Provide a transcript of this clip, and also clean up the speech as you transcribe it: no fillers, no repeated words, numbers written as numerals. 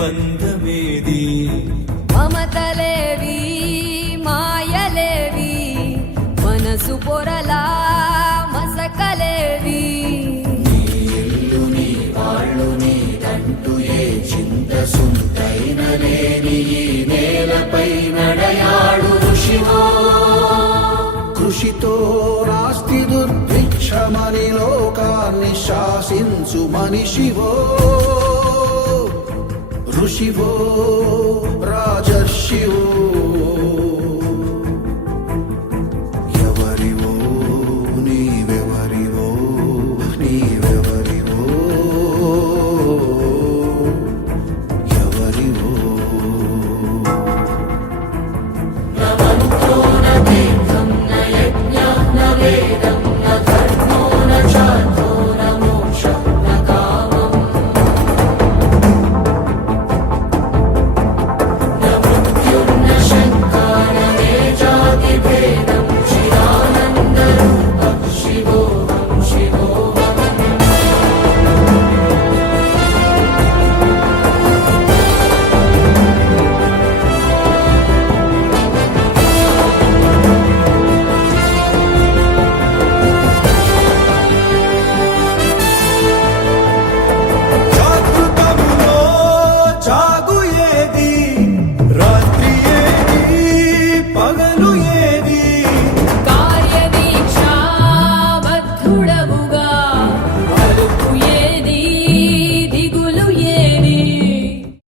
బంధమేది మమతలేవి మాయలేవి మనసు పొరలా మసకలేవి నీ ఇల్లు నీ వాళ్ళు నీదంటూ ఏ చింత సుంతైన లేని ఈ నేలపై నడయాడు ఋషివో కృషితో రాస్తి దుర్భిక్షమని లోకాన్ని శాసించు మనిషివో ఋషివో రాజర్షివో